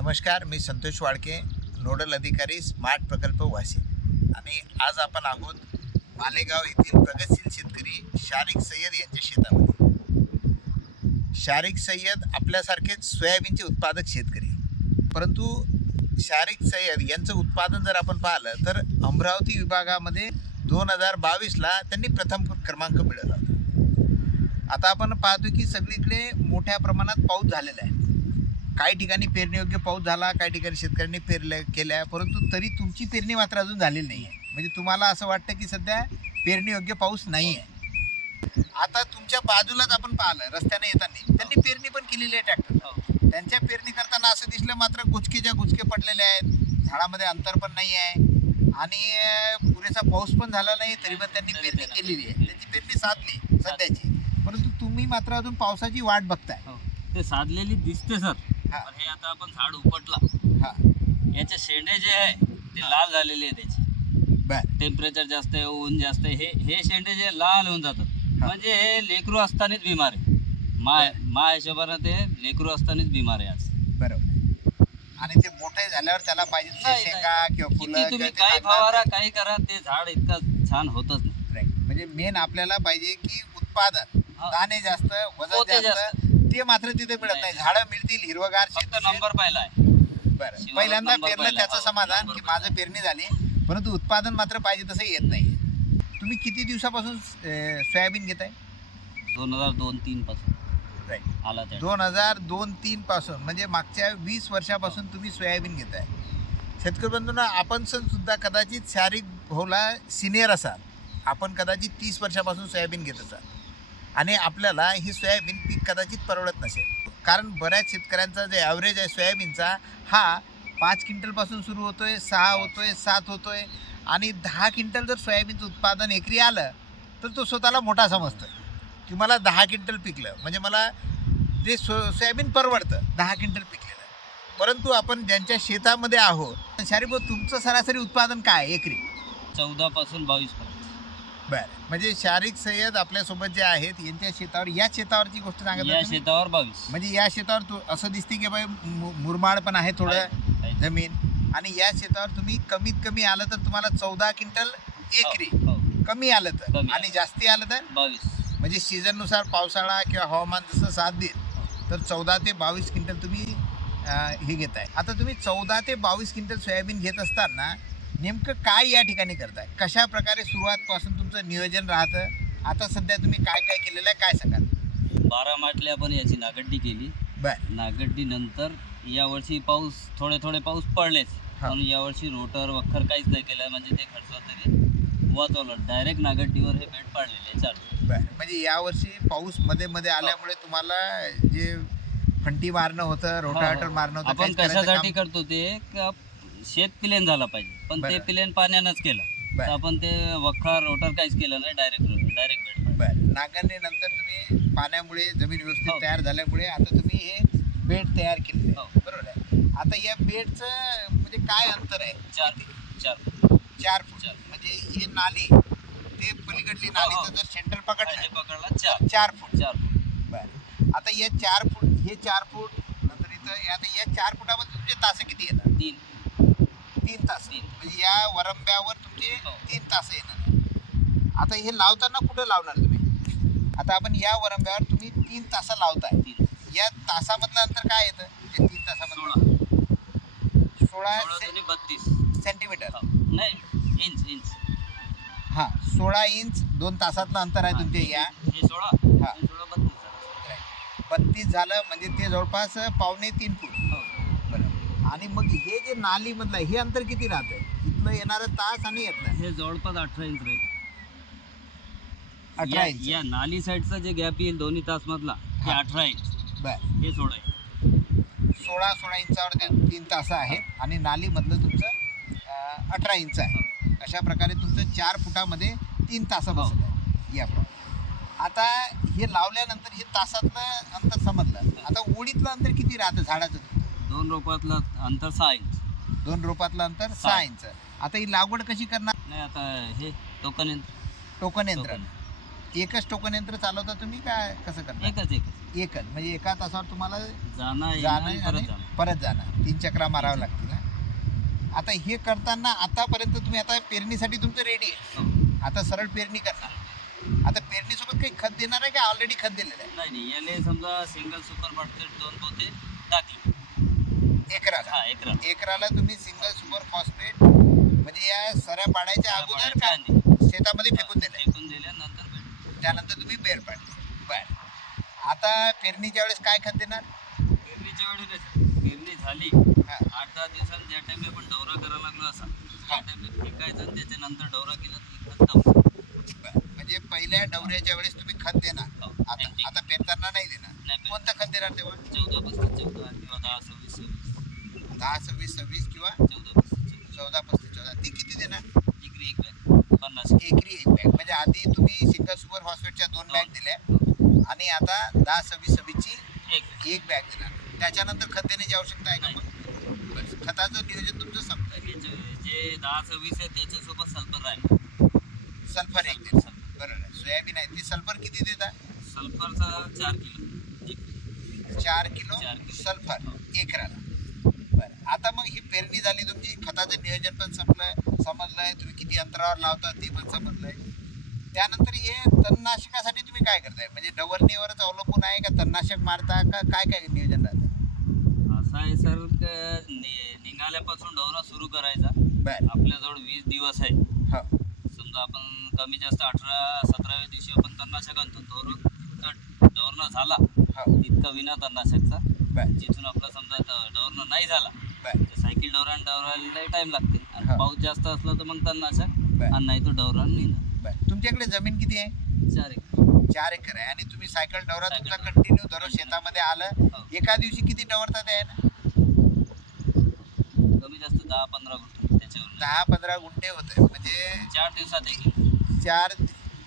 नमस्कार मी संतोष वाडके नोडल अधिकारी स्मार्ट प्रकल्प वाशिम आणि आज आपण आहोत मालेगाव येथील प्रगतशील शेतकरी शारिक सय्यद यांच्या शेतामध्ये. शारिक सय्यद आपल्यासारखेच सोयाबीनचे उत्पादक शेतकरी. परंतु शारिक सय्यद यांचं उत्पादन जर आपण पाहिलं तर अमरावती विभागामध्ये दोन हजार बावीसला त्यांनी प्रथम क्रमांक मिळवला होता. आता आपण पाहतो की सगळीकडे मोठ्या प्रमाणात पाऊस झालेला आहे. काही ठिकाणी पेरणीयोग्य पाऊस झाला काही ठिकाणी शेतकऱ्यांनी पेरल्या केल्या परंतु तरी तुमची पेरणी मात्र अजून झालेली नाही आहे. म्हणजे तुम्हाला असं वाटतं की सध्या पेरणीयोग्य पाऊस नाही आहे. आता तुमच्या बाजूलाच आपण पाहिलं रस्त्याने येताना. त्यांनी पेरणी पण केलेली आहे ट्रॅक्टर. त्यांच्या पेरणी करताना असं दिसलं मात्र गुचकीच्या गुचके पडलेले आहेत. झाडामध्ये अंतर पण नाही आहे. आणि पुरेसा पाऊस पण झाला नाही तरी पण त्यांनी पेरणी केलेली आहे. त्यांची पेरणी साधली. सध्याची. परंतु तुम्ही मात्र अजून पावसाची वाट बघताय. हो. ते साधलेली दिसते सर. हा. पण हे आता आपण झाड उपटला. हा. याचे शेंडे जे आहे ते लाल झालेले आहे त्याचे. बर. टेम्परेचर जास्त आहे ऊन जास्त आहे. हे हे शेंडे जे लाल होऊन जातात. म्हणजे हे लेकरू असतानाच बिमार आहे. मा मा हिशोबानं ते लेकरू असतानाच बिमार आहे आज. बरोबर. आहे. आणि ते मोठे झाल्यावर त्याला पाहिजे नाही, शेंगा किंवा किती तुम्ही किंवा ते काही लागणार फवारा काही करा ते झाड इतकं छान होतच नाही. Right. म्हणजे मेन आपल्याला पाहिजे की उत्पादन. हा. दाणे जास्त वजन पोते जास्त. ते मात्र तिथे मिळत नाही. झाडं मिळतील हिरवगार फक्त. नंबर पाहिला आहे. बरं. पहिल्यांदा नंबर पेरलं पहिला. त्याचं समाधान नंबर की. माझं पेरणी झाली परंतु उत्पादन मात्र पाहिजे तसं येत नाही. तुम्ही किती दिवसापासून अं, सोयाबीन घेताय? दोन हजार दोन तीन पासून. राईट आला त्या दोन हजार दोन तीन पासून म्हणजे मागच्या वीस वर्षापासून तुम्ही सोयाबीन घेताय. शेतकरी बंधूंना आपण सण सुद्धा कदाचित शारीरिक भाऊला सिनियर असाल. आपण कदाचित तीस वर्षापासून सोयाबीन घेत असाल. आणि आपल्याला ही सोयाबीन पीक कदाचित परवडत नसेल. कारण बऱ्याच शेतकऱ्यांचा जे ॲव्हरेज आहे सोयाबीनचा हा पाच क्विंटलपासून सुरू होतो आहे सहा होतो आहे सात होतो आहे आणि दहा क्विंटल जर सोयाबीनचं उत्पादन एकरी आलं तर तो स्वतःला मोठा समजतोय. की मला दहा क्विंटल पिकलं म्हणजे मला ते सो सोयाबीन परवडतं दहा क्विंटल पिकलेलं. परंतु आपण ज्यांच्या शेतामध्ये आहोत शारीभ तुमचं सरासरी उत्पादन काय आहे एकरी? चौदापासून बावीसपर्यंत बरं. म्हणजे शारिक सय्यद आपल्यासोबत जे आहेत यांच्या शेतावर या शेतावरची गोष्ट सांगत या तुम्ही? शेतावर बावीस. म्हणजे या शेतावर तू असं दिसते की बाई मु- मुरमाड पण आहे थोडं आहे. जमीन. आणि या शेतावर तुम्ही कमीत कमी आलं तर तुम्हाला चौदा क्विंटल एकरी. हो, हो. कमी आलं तर. कमी. आणि जास्ती आलं तर? बावीस. म्हणजे सीझननुसार पावसाळा किंवा हवामान जसं साथ देईल तर चौदा ते बावीस क्विंटल तुम्ही अं, हे घेताय. आता तुम्ही चौदा ते बावीस क्विंटल सोयाबीन घेत असताना नेमकं काय या ठिकाणी करताय? कशा प्रकारे सुरुवातपासून तुमचं नियोजन राहतं? आता सध्या तुम्ही काय काय केलेलं आहे काय सांगाल? बारा माटले आपण याची नागड्डी केली. बर. नागड्डी नंतर यावर्षी पाऊस थोडे थोडे पाऊस पडलेच. हा. पण यावर्षी रोटर वखर काहीच नाही केलं म्हणजे ते खर्च तरी वाचवलं. डायरेक्ट नागड्डीवर हे बेड पाडलेले बर. म्हणजे यावर्षी पाऊसमध्ये मध्ये आल्यामुळे तुम्हाला जे फंटी मारणं होतं रोटावेटर मारणं होतं आपण कशासाठी करतो ते? शेत प्लेन झाला पाहिजे. पण ते बरं. प्लेन पाण्यानंच केलं. बरं. आपण ते वखर रोटर काहीच केलं नाही डायरेक्ट डायरेक्ट बेड. बर. नांगरणीनंतर तुम्ही पाण्यामुळे जमीन व्यवस्थित हो. तयार झाल्यामुळे आता तुम्ही हे बेड तयार केले हो. बरोबर आहे. आता या बेडचं म्हणजे काय अंतर आहे? चार चार चार फूट. चार. म्हणजे ही नाली ते पलीकडली हो, नालीचं हो. जर सेंटर हे पकडलं पकडला चार चार फूट. चार बर. आता या चार फूट हे चार फूट नंतर इथं आता या चार फुटामध्ये तुमचे तास किती येणार तीन. तीन तास तीन. म्हणजे या वरंब्यावर तुमचे हो. तीन तास येणार आता हे लावताना कुठं लावणार तुम्ही? आता आपण या वरंब्यावर तुम्ही तीन तास लावताय. तीन. या तासामधलं अंतर काय येतं? या तीन सोळा. तासामधलं. सोळा सोळा बत्तीस. सेंटीमीटर. हो. नाही इंच इंच. हा सोळा इंच दोन तासातलं अंतर आहे तुमच्या या. हे सोळा. हा. सोळा बत्तीस झालं. बत्तीस झालं म्हणजे ते जवळपास पावणे तीन फूट. हो. बरं. आणि मग हे जे नालीमधलं आहे, हे अंतर किती राहतं इथलं येणारं तास आणि येतलं हे जवळपास अठरा इंच राहील. अठरा या- इंच. या नाली साईडचा जे गॅप येईल दोन्ही तास मधला ते हा. अठरा इंच. बर. हे सोळा इंच सोळा सोळा इंचावर ते तीन तास आहेत आणि नालीमधलं तुमचं अं, अठरा इंच आहे. अशा प्रकारे तुमचं चार फुटामध्ये तीन तास हो. बसत आहे. याप्रमाणे आता हे लावल्यानंतर हे तासातलं अंतर समजलं. आता ओळीतलं अंतर किती राहतं झाडाचं? दोन रोपातलं अंतर सहा इंच दोन रोपातलं अंतर सहा. इंच आता ही लागवड कशी करणार? नाही आता हे टोकन यंत्र. टोकन यंत्र. टोकन. एकच टोकन यंत्र चालवता तुम्ही काय कसं करणार? एकच एकच. एकच. म्हणजे एका तासावर तुम्हाला जाणं जाणं येणं आणि परत जाणं. परत जाणार तीन चक्रा. मारावं लागतील हा. आता हे करताना आतापर्यंत तुम्ही आता पेरणीसाठी तुमचं रेडी आहे. हो. आता सरळ पेरणी करणार आता पेरणीसोबत काही खत देणार आहे का? ऑलरेडी खत दिलेलं नाही नाही. याले समजा सिंगल सुपर फॉस्फेट दोन पोते टाकले. आहे एकराला. हा एकरा एकराला तुम्ही सिंगल सुपर फॉस्फेट म्हणजे या सऱ्या पाडायच्या अगोदर का शेतामध्ये फेकून दिलंय? फेकून दिल्यानंतर भेट त्यानंतर तुम्ही बेर पाडले. बर. आता पेरणीच्या वेळेस काय खत देणार? पेरणीच्या वेळेला पेरणी झाली. हा. आठ दहा दिवसांनी ज्या टाइमला आपण डवरा करायला लागलो असा त्या टाइमला फेकायचं आणि त्याच्यानंतर डवरा केला तर खत बर. म्हणजे पहिल्या डवऱ्याच्या वेळेस तुम्ही खत देणार. हो, आता पेरताना नाही देणार. नाही कोणतं खत देणार तेव्हा? चौदा पस्तीस चौदा किंवा दहा सव्वीस सव्वीस. दहा सव्वीस सव्वीस किंवा चौदा पस्तीस चौदा पस्तीस. चौदा ती किती देणार? डिग्री एक बॅग. पन्नास. एकरी एक बॅग. म्हणजे आधी तुम्ही सिंगल सुपर फॉस्फेटच्या दोन बॅग दिल्या आणि आता दहा सव्वीस सव्वीसची एक एक बॅग देणार. त्याच्यानंतर खत देण्याची आवश्यकता आहे का मग. खताचं नियोजन तुमचं संपलं याचे- जे दहा सव्वीस आहे त्याच्यासोबत सल्फर राहील. सल्फर एक देणार. बरोबर. सोयाबीन आहे. ते सल्फर किती देतात सल्फरचा चार किलो. चार किलो. सल्फर. एकराला. बरं आता मग ही पेरणी झाली तुमची खताचं नियोजन पण संपलंय समजलंय तुम्ही किती अंतरावर लावता ते पण समजलंय. त्यानंतर हे तणनाशकासाठी तुम्ही काय करताय? म्हणजे डवरणीवरच अवलंबून आहे का तणनाशक मारता का काय काय नियोजन राहतं? असं आहे सर निघाल्यापासून डवरा सुरू करायचा. बरं. आपल्याजवळ वीस दिवस आहे. हो. समजा आपण कमी जास्त अठरा सतराव्या दिवशी आपण तणनाशक आणतो तो इतका डवरणं झाला हो. तितका विना तणनाशकचा. बरं. जिथून आपला समजा डवरणं नाही झाला बरं. तर सायकल डवरान डवरायला टाइम लागते. हा. पाऊस जास्त असला तर मग तणनाशक बरं. आणि नाही तो डवरान निघणार बरं. तुमच्याकडे जमीन किती आहे? चार एक चार एकर आहे. आणि तुम्ही सायकल डवरा तुमचा. कंटिन्यू दररोज शेतामध्ये आलं. हो. एका दिवशी किती डवरतात आहे ना? कमी जास्त दहा पंधरा गुंठे त्याच्यावर. दहा पंधरा गुंठे होत म्हणजे चार दिवसात एक चार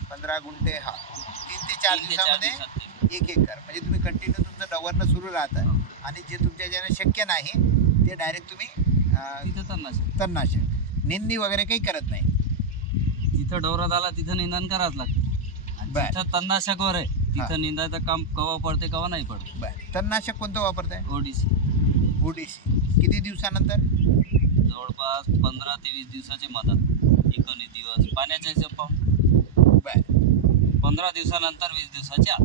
पंधरा गुंठे हा. तीन ते चार तीन ते चार दिवसामध्ये दिवसात. एक एकर. म्हणजे तुम्ही कंटिन्यू तुमचं डवरणं सुरू राहतं हो. आणि जे तुमच्या ज्याने शक्य नाही ते डायरेक्ट तुम्ही तिथं तणनाशक तणनाशक निंदणी वगैरे काही करत नाही. जिथं डवरा झाला तिथं निंदन करावंच लागतं. आणि बर. जिथं तणनाशकवर आहे हा. तिथं निंदायचं काम कवा पडते कवा नाही पडते. बरं. तणनाशक कोणतं वापरताय? ओडीसी. ओडीसी. किती दिवसानंतर? जवळपास पंधरा ते वीस दिवसाचे मदत एकोणीस दिवस. पाण्याच्या हिशोब पाहून बरं. पंधरा दिवसानंतर वीस दिवसाचे आत.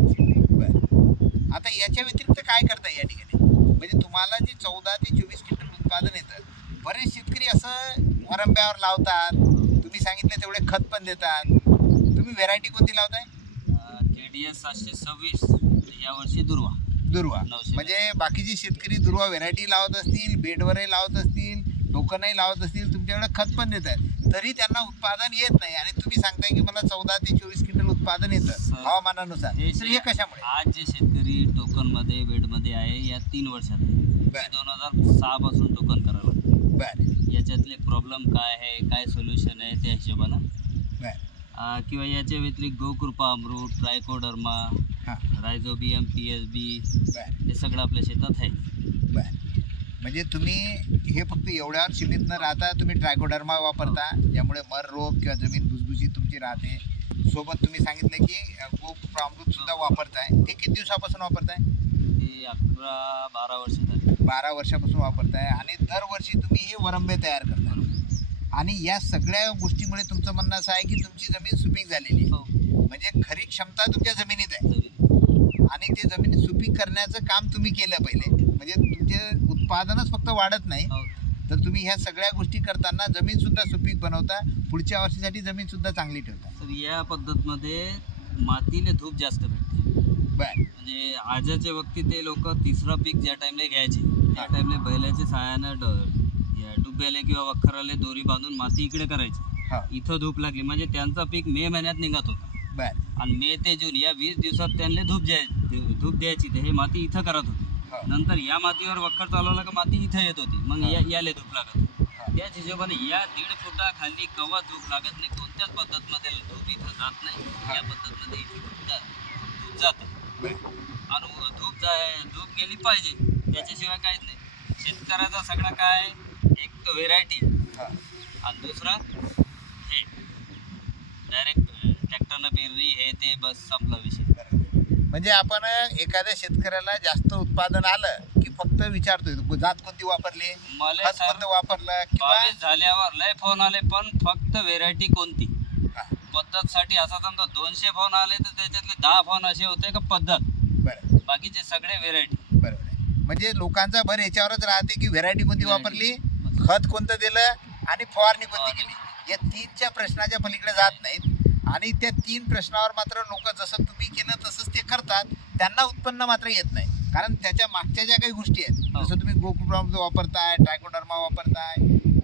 बरं. आता याच्या व्यतिरिक्त काय करता या ठिकाणी? म्हणजे तुम्हाला जे चौदा ते चोवीस क्विंटल उत्पादन येतं बरेच शेतकरी असं वरंब्यावर लावतात. तुम्ही सांगितलं तेवढे खत पण देतात. तुम्ही व्हेरायटी कोणती लावताय? के डी एस सातशे सव्वीस. यावर्षी दुर्वा. दुर्वा. नऊशे. म्हणजे बाकीचे शेतकरी दुर्वा व्हेरायटी लावत असतील बेडवरही लावत असतील टोकनही लावत असतील तुमच्याकडे खत पण देत आहेत तरी त्यांना उत्पादन येत नाही. आणि तुम्ही सांगताय की मला चौदा ते चोवीस क्विंटल उत्पादन येतं सर, हवामानानुसार. हे तर हे शे- कशामुळे? आज जे शेतकरी टोकनमध्ये बेडमध्ये आहे या तीन वर्षात. आहे बर. दोन हजार सहा पासून टोकन करावं लागतं बर. याच्यातले प्रॉब्लेम काय आहे काय सोल्युशन आहे त्या हिशोबानं? किंवा याच्या व्यतिरिक्त गोकृपा अमृत ट्रायकोडर्मा हां. रायझोबियम पी एस बी हे सगळं आपल्या शेतात आहे. म्हणजे तुम्ही हे फक्त एवढ्यावर सीमित न राहता तुम्ही ट्रायकोडर्मा वापरता ज्यामुळे मर रोग किंवा जमीन भुसभुशीत तुमची राहते. सोबत तुम्ही सांगितलं की गोप अमृत सुद्धा वापरताय. ते किती दिवसापासून वापरताय? ते अकरा बारा वर्ष बारा वर्षापासून वापरताय आणि दरवर्षी तुम्ही हे वरंबे तयार करताय. आणि या सगळ्या गोष्टीमुळे तुमचं म्हणणं असं आहे की तुमची जमीन सुपीक झालेली आहे. हो. म्हणजे खरी क्षमता तुमच्या जमिनीत आहे. आणि ते जमीन सुपीक करण्याचं काम तुम्ही केलं पहिले. म्हणजे तुमचे उत्पादनच फक्त वाढत नाही. हो. तर तुम्ही ह्या सगळ्या गोष्टी करताना जमीन सुद्धा सुपीक बनवता. पुढच्या वर्षीसाठी जमीन सुद्धा चांगली ठेवता. तर या पद्धतमध्ये मातीने धूप जास्त भेटते. बर. म्हणजे आजच्या वक्ती ते लोक तिसरं पीक ज्या टाइमला घ्यायचे. त्या बैलाच्या सहाय्यानं ड या डुब्याले किंवा वखराले दोरी बांधून माती इकडे करायची. हा. इथं धूप लागली. म्हणजे त्यांचा पीक मे महिन्यात निघत होता. आणि मे ते जून या वीस दिवसात त्यांना धूप द्याय धूप द्यायची. हे माती इथं करत होते. नंतर या मातीवर वखर चालवला का माती इथं येत होती. मग या याले धूप लागत. त्याच हिशोबाने या दीड फुटाखाली कवा धूप लागत नाही कोणत्याच पद्धतमध्ये धूप इथं जात नाही. या पद्धतमध्ये इथे धूप जात. धूप जातं आणि धूप जाय धूप गेली पाहिजे. त्याच्याशिवाय काहीच नाही. शेतकऱ्याचा सगळा काय? एक तर व्हेरायटी आणि दुसरं हे. डायरेक्ट ट्रॅक्टरनं पेरणी हे ते बस संपला विषय. म्हणजे आपण एखाद्या शेतकऱ्याला जास्त उत्पादन आलं की फक्त विचारतोय जात कोणती वापरली? मला खत कोणतं वापरलं किंवा बावीस झाल्यावर लय फोन आले पण फक्त व्हेरायटी कोणती? पद्धतसाठी असा समजा दोनशे फोन आले तर त्याच्यातले दहा फोन असे होते का पद्धत? बरं. बाकीचे सगळे व्हेरायटी म्हणजे लोकांचा भर याच्यावरच राहते की व्हेरायटी कोणती वापरली खत कोणतं दिलं आणि फवारणी कोणती केली. या तीनच्या प्रश्नाच्या पलीकडे जात नाहीत. आणि त्या तीन प्रश्नावर मात्र लोक जसं तुम्ही केलं तसंच ते करतात त्यांना उत्पन्न मात्र येत नाही. कारण त्याच्या मागच्या ज्या काही गोष्टी आहेत हो. जसं तुम्ही गोकुळराम वापरताय ट्रायकोडर्मा वापरताय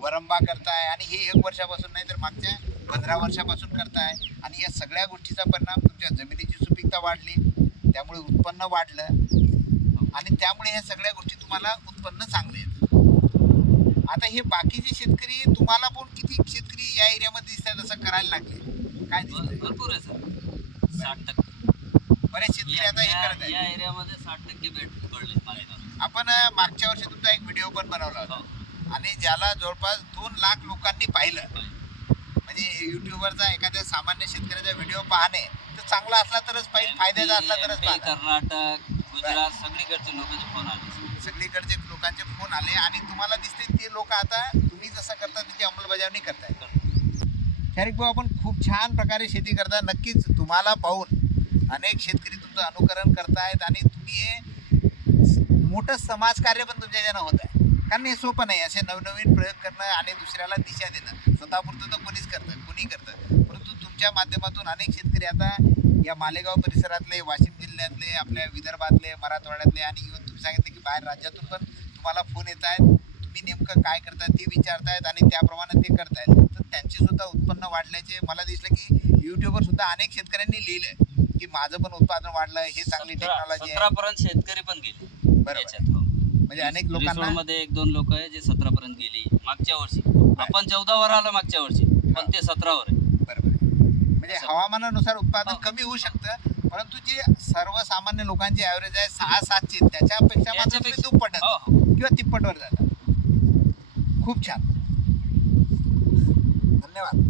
वरंबा करताय आणि हे एक वर्षापासून नाही तर मागच्या पंधरा वर्षापासून करताय आणि या सगळ्या गोष्टीचा परिणाम तुमच्या जमिनीची सुपीकता वाढली त्यामुळे उत्पन्न वाढलं. आणि त्यामुळे ह्या सगळ्या गोष्टी तुम्हाला उत्पन्न चांगले येतं आता हे बाकीचे शेतकरी तुम्हाला पण किती शेतकरी या एरियामध्ये दिसतात असं करायला लागले? काय भरपूर आहे सर. साठ टक्के. बरेच शेतकरी आता हे करत या- एरियामध्ये साठ टक्के भेट पडले आपण मागच्या वर्षी तुमचा एक व्हिडिओ पण बनवला होता. हो. आणि ज्याला जवळपास दोन लाख लोकांनी पाहिलं. म्हणजे युट्यूबवरचा एखाद्या सामान्य शेतकऱ्याचा व्हिडिओ पाहणे तर चांगला असला तरच पाहिजे फायद्याचा असला तरच कर्नाटक सगळीकडचे लोकांचे फोन आले. सगळीकडचे लोकांचे फोन आले आणि तुम्हाला दिसते ते लोक आता तुम्ही जसं करता त्याची अंमलबजावणी करताय. शारिक भाऊ आपण खूप छान प्रकारे शेती करता नक्कीच तुम्हाला पाहून अनेक शेतकरी तुमचं अनुकरण करतायत आणि तुम्ही हे मोठं समाजकार्य पण तुमच्या ज्यानं होत आहे. कारण हे सोपं नाही. असे नवनवीन प्रयोग करणं आणि दुसऱ्याला दिशा देणं. स्वतःपुरतं तर कोणीच करतं कोणी करतं. परंतु तुमच्या माध्यमातून अनेक शेतकरी आता या मालेगाव परिसरातले वाशिम जिल्ह्यातले आपल्या विदर्भातले मराठवाड्यातले आणि इव्हन तुम्ही सांगितले की बाहेर राज्यातून पण तुम्हाला फोन येत आहेत. तुम्ही नेमकं काय करताय ते विचारतायत आणि त्याप्रमाणे ते करतायत. तर त्यांचे सुद्धा उत्पन्न वाढल्याचे मला दिसलं की युट्यूबवर सुद्धा अनेक शेतकऱ्यांनी लिहिलं की माझं पण उत्पादन वाढलं हे चांगली टेक्नॉलॉजी आहे. पर्यंत शेतकरी पण गेले. बरोबर. हो. म्हणजे अनेक लोकांना मध्ये एक दोन लोक आहे जे सतरा पर्यंत गेले मागच्या वर्षी. आपण चौदा वर आलो मागच्या वर्षी पण ते सतरावर. म्हणजे. हवामानानुसार उत्पादन. कमी होऊ शकतं परंतु जे सर्वसामान्य लोकांची ॲव्हरेज आहे सहा सातशे त्याच्यापेक्षा मात्र तुम्ही दुप्पट हो हो. किंवा तिप्पटवर जातात खूप छान. धन्यवाद.